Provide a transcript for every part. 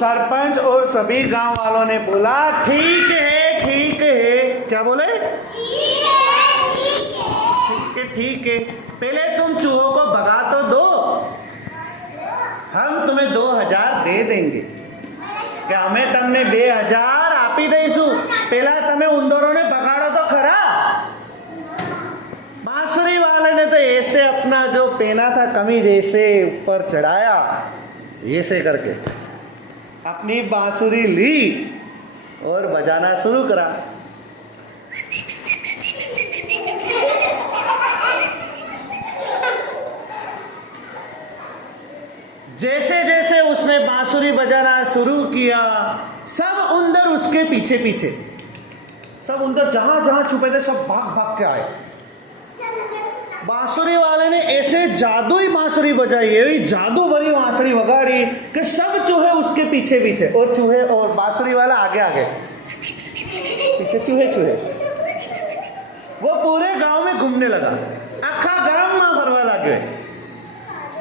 सरपंच और सभी गांव वालों ने बोला ठीक है ठीक है। क्या बोले? ठीक है, पहले तुम चूहों को भगा तो दो, हम तुम्हें 2000 दे देंगे। क्या हमें तमने 2000 आपी दईशु, पहला तमे उंदरों ने भगाड़ो तो खरा। बांसुरी वाले ने तो ऐसे अपना जो पहना था कमीज ऐसे ऊपर चढ़ाया, ऐसे करके अपनी बांसुरी ली और बजाना शुरू करा। जैसे जैसे उसने बांसुरी बजाना शुरू किया, सब उंदर उसके पीछे पीछे, सब उंदर जहां जहां छुपे थे सब भाग भाग के आए। बांसुरी वाले ने ऐसे जादुई बांसुरी बजाई, ये जादू भरी बांसुरी बगाड़ी कि सब चूहे उसके पीछे पीछे, और चूहे और बांसुरी वाला आगे आगे, पीछे चूहे चूहे। वो पूरे गांव में घूमने लगा, अखा गांव में भरवा लगे।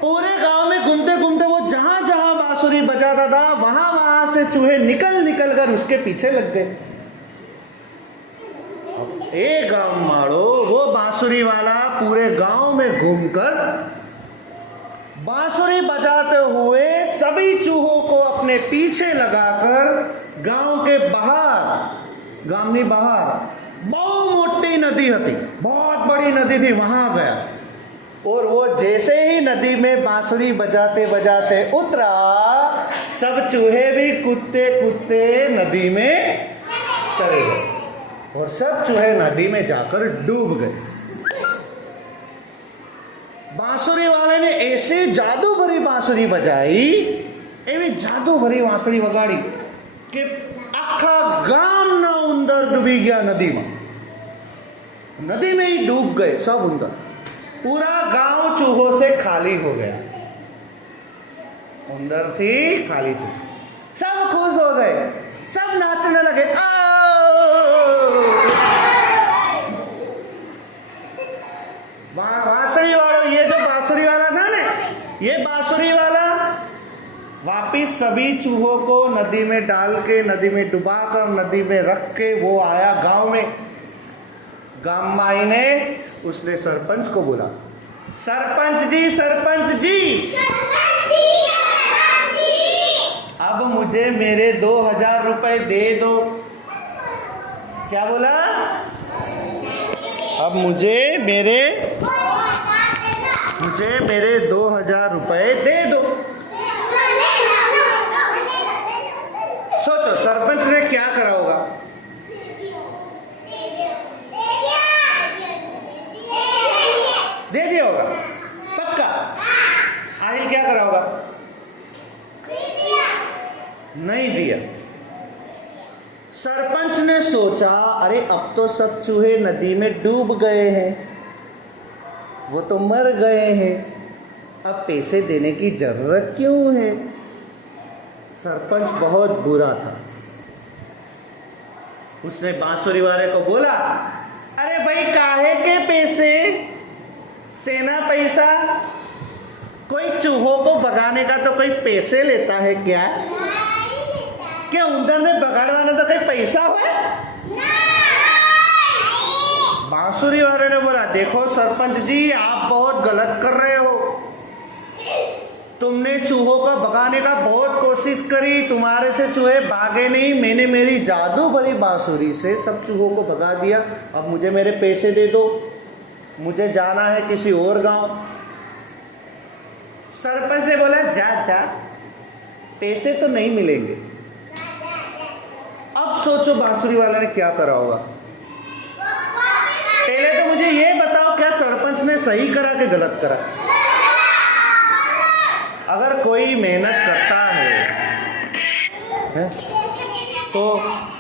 पूरे गांव में घूमते घूमते वो जहां जहां बांसुरी बजाता था वहां वहां से चूहे निकल निकल कर उसके पीछे लग गए। एक गांव मारो, वो बांसुरी वाला पूरे गांव में घूमकर बांसुरी बजाते हुए सभी चूहों को अपने पीछे लगाकर गांव के बाहर, गांव बाहर बहुत मोटी नदी थी, बहुत बड़ी नदी थी, वहां गया। और वो जैसे ही नदी में बांसुरी बजाते बजाते उतरा, सब चूहे भी कूदते कूदते नदी में चले गए और सब चूहे नदी में जाकर डूब गए। बांसुरी वाले ने ऐसे जादू भरी बांसुरी बजाई, एवी जादू भरी बांसुरी वगाड़ी कि आखा गाम ना उंदर डूबी गया नदी में, नदी में ही डूब गए सब उंदर। पूरा गांव चूहों से खाली हो गया, उंदर थी खाली थी, सब खुश हो गए, सब नाचने लगे। बांसुरी वाला, ये जो बांसुरी वाला था ना, ये बांसुरी वाला वापिस सभी चूहों को नदी में डाल के, नदी में डुबाकर, नदी में रख के वो आया गांव में। गांव माई ने उसने सरपंच को बोला, सरपंच जी, सरपंच जी, अब मुझे मेरे 2000 रुपए दे दो। क्या बोला? अब मुझे मेरे 2000 रुपए दे दो। सोचो सरपंच ने क्या करा होगा? दे दिया होगा पक्का। आगे क्या करा होगा? नहीं दिया। सरपंच ने सोचा, अरे अब तो सब चूहे नदी में डूब गए हैं, वो तो मर गए हैं, अब पैसे देने की जरूरत क्यों है? सरपंच बहुत बुरा था। उसने बांसुरी वाले को बोला, अरे भाई काहे के पैसे, सेना पैसा, कोई चूहों को भगाने का तो कोई पैसे लेता है क्या? क्या उंदर ने भगाड़वाना तो कोई पैसा हुआ? बांसुरी वाले ने बोला, देखो सरपंच जी, आप बहुत गलत कर रहे हो। तुमने चूहों को भगाने का बहुत कोशिश करी, तुम्हारे से चूहे भागे नहीं, मैंने मेरी जादू भरी बांसुरी से सब चूहों को भगा दिया। अब मुझे मेरे पैसे दे दो, मुझे जाना है किसी और गांव। सरपंच ने बोला, जा जा, पैसे तो नहीं मिलेंगे। अब सोचो बांसुरी वाला ने क्या करा होगा। पहले तो मुझे ये बताओ, क्या सरपंच ने सही करा कि गलत करा? अगर कोई मेहनत करता है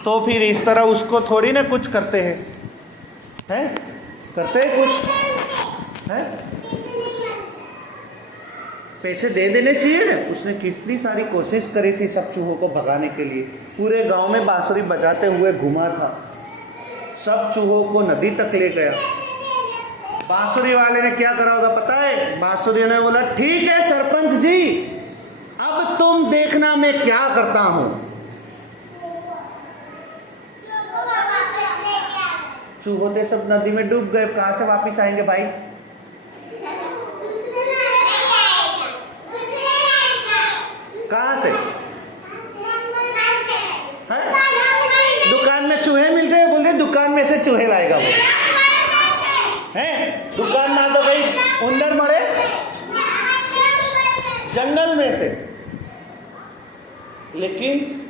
तो फिर इस तरह उसको थोड़ी ना कुछ करते हैं, करते हैं कुछ हैं? पैसे दे देने चाहिए ना। उसने कितनी सारी कोशिश करी थी सब चूहों को भगाने के लिए, पूरे गांव में बांसुरी बजाते हुए घुमा था, सब चूहों को नदी तक ले गया। बांसुरी वाले ने क्या करा होगा पता है? बांसुरी ने बोला, ठीक है सरपंच जी, अब तुम देखना मैं क्या करता हूं। चूहों सब नदी में डूब गए, कहां से वापिस आएंगे भाई? कहां से? है? दुकान में चूहे मिलते हैं, बोल रहे दुकान में से चूहे लाएगा वो, है? दुकान ना तो भाई उंदर मरे जंगल में से। लेकिन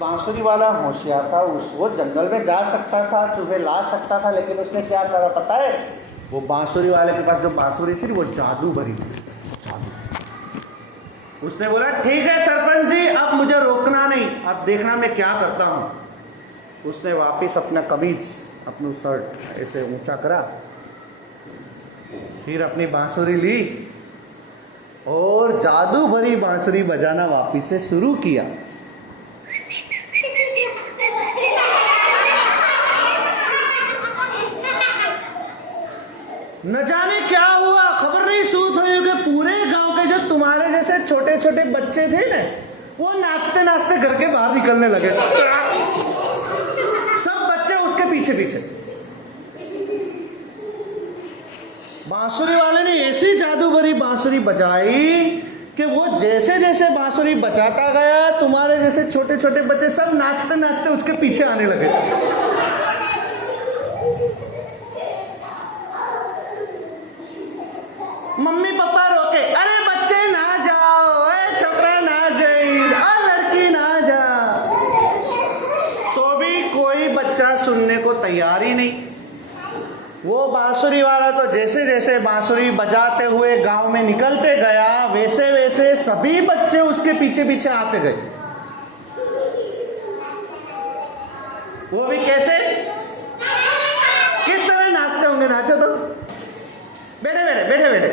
बांसुरी वाला होशियार था, वो जंगल में जा सकता था, चूहे ला सकता था, लेकिन उसने क्या करा पता है? वो बांसुरी वाले के पास जो बांसुरी थी वो जादू भरी थी, जादू। उसने बोला ठीक है सरपंच जी, अब मुझे रोकना नहीं, अब देखना मैं क्या करता हूं। उसने वापिस अपना कमीज, अपना शर्ट ऐसे ऊंचा करा, फिर अपनी बांसुरी ली और जादू भरी बांसुरी बजाना वापिस से शुरू किया। न जाने क्या हुआ, खबर नहीं सूत हुई कि पूरे गांव के जो तुम्हारे जैसे छोटे छोटे बच्चे थे ना, वो नाचते नाचते घर के बाहर निकलने लगे, सब बच्चे उसके पीछे पीछे। बांसुरी वाले ने ऐसी जादू भरी बांसुरी बजाई कि वो जैसे जैसे बांसुरी बजाता गया, तुम्हारे जैसे छोटे छोटे बच्चे सब नाचते नाचते उसके पीछे आने लगे। मम्मी पापा रोके, अरे बच्चे ना जाओ, छोकरा ना जाइस, लड़की ना जा। तो भी कोई बच्चा सुनने को तैयार ही नहीं। वो बांसुरी वाला तो जैसे जैसे बांसुरी बजाते हुए गांव में निकलते गया, वैसे वैसे सभी बच्चे उसके पीछे पीछे आते गए। वो भी कैसे, किस तरह नाचते होंगे? नाचो तो, बैठे बैठे बैठे बैठे।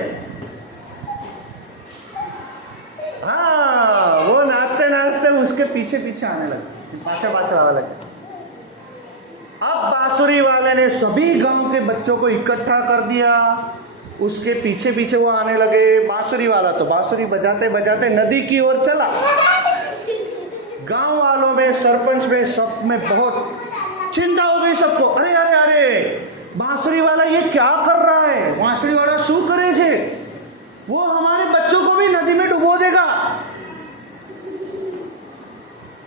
हाँ, वो नाचते नाचते उसके पीछे पीछे आने लगे, पाछा पाछा आने लगे। अब बांसुरी वाले ने सभी गांव के बच्चों को इकट्ठा कर दिया, उसके पीछे पीछे वो आने लगे। बांसुरी वाला तो बांसुरी बजाते बजाते नदी की ओर चला। गांव वालों में, सरपंच में, सब में बहुत चिंता हो गई सबको। अरे अरे अरे, बांसुरी वाला ये क्या कर रहा है? बांसुरी वाला शू करे छे? वो हमारे बच्चों को भी नदी में डुबो देगा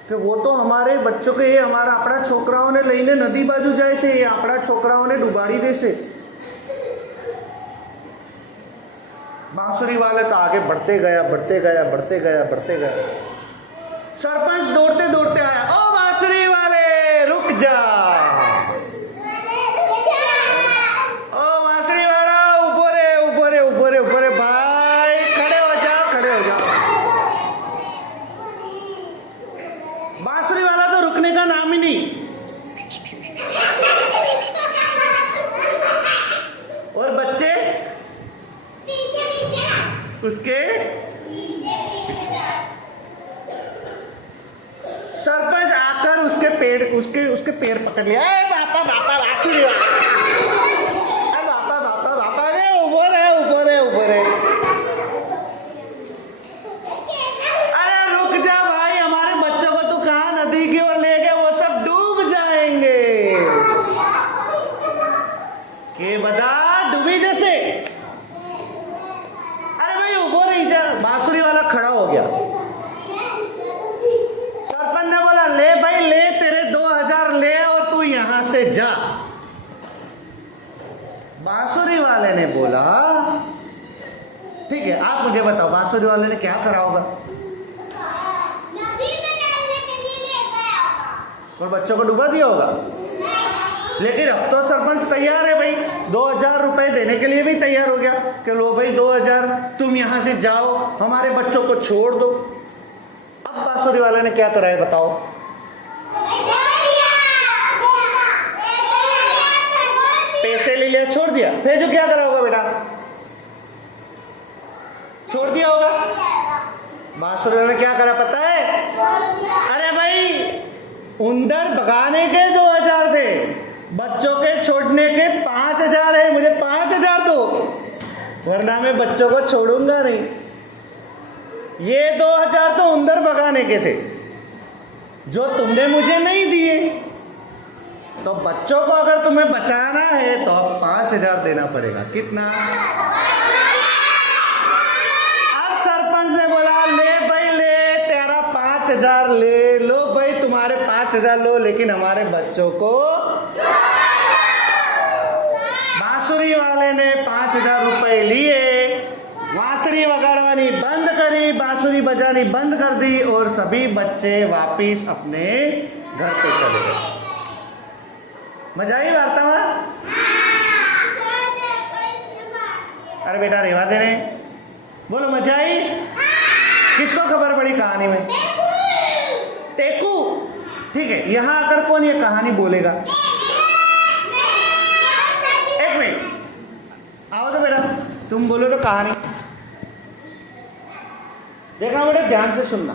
कि वो तो हमारे बच्चों के, ये हमारा अपना छोकराओं ने लईने नदी बाजू जाए छे, ये अपना छोकराओं ने डुबाड़ी देशे। बांसुरी वाले तो आगे बढ़ते गया, बढ़ते गया, बढ़ते गया, बढ़ते गया। सरपंच दौड़ते दौड़ते आया, ओ बांसुरी वाले रुक जा, ओ बांसुरी वाला ऊपरे ऊपरे ऊपरे ऊपरे, भाई खड़े हो जाओ, खड़े हो जाओ। बांसुरी वाला तो रुकने का नाम ही नहीं। और बच्चे उसके, सरपंच आकर उसके पेड़, उसके पैर पकड़ लिया। बापा बापा बांसुरी वाला, बापा बापा बापा, रे ऊपर है, ऊपर है, ऊपर है। अरे रुक जा भाई, हमारे बच्चों को तू कहाँ नदी की ओर ले गया, वो सब डूब जाएंगे। के बता डूबी जैसे? अरे भाई ऊपर ही जा। बांसुरी वाला खड़ा हो गया। सरपंच ने बोला ले भाई ले, तेरे 2000 ले और तू यहां से जा। बांसुरी वाले ने बोला ठीक है, आप मुझे बताओ बांसुरी वाले ने क्या करा होगा? नदी में डालने के लिए ले गया होगा और बच्चों को डुबा दिया होगा। लेकिन अब तो सरपंच तैयार है भाई, 2000 रुपए देने के लिए भी तैयार हो गया कि लो भाई 2000, तुम यहां से जाओ, हमारे बच्चों को छोड़ दो। अब बांसुरी वाले ने क्या करा है बताओ? पैसे ले लिया, छोड़ दिया। फिर जो क्या करा होगा बेटा? छोड़ दिया होगा। बांसुरी वाले ने क्या करा पता है? अरे भाई उंदर भगाने के 2000 थे, बच्चों के छोड़ने के 5000 है, मुझे 5000 दो, वरना मैं बच्चों को छोड़ूंगा नहीं। ये 2000 तो उंदर भगाने के थे जो तुमने मुझे नहीं दिए। तो बच्चों को अगर तुम्हें बचाना है तो अब 5000 देना पड़ेगा। कितना? अब सरपंच ने बोला ले भाई ले, तेरा 5000 ले लो भाई, तुम्हारे 5000 लो, लेकिन हमारे बच्चों को। बांसुरी वाले ने 5000 रुपए लिए, बांसुरी वगाड़वानी बंद करी, बांसुरी बजानी बंद कर दी और सभी बच्चे वापिस अपने घर पे चले गए। मजा आई वार्ता में? अरे बेटा रेवा दे रहे, बोलो मजा आई? किसको खबर पड़ी कहानी में? टेकू। ठीक है, यहां आकर कौन ये कहानी बोलेगा? एक मिनट आओ तो बेटा, तुम बोलो तो कहानी। देखना बेटा, ध्यान से सुनना।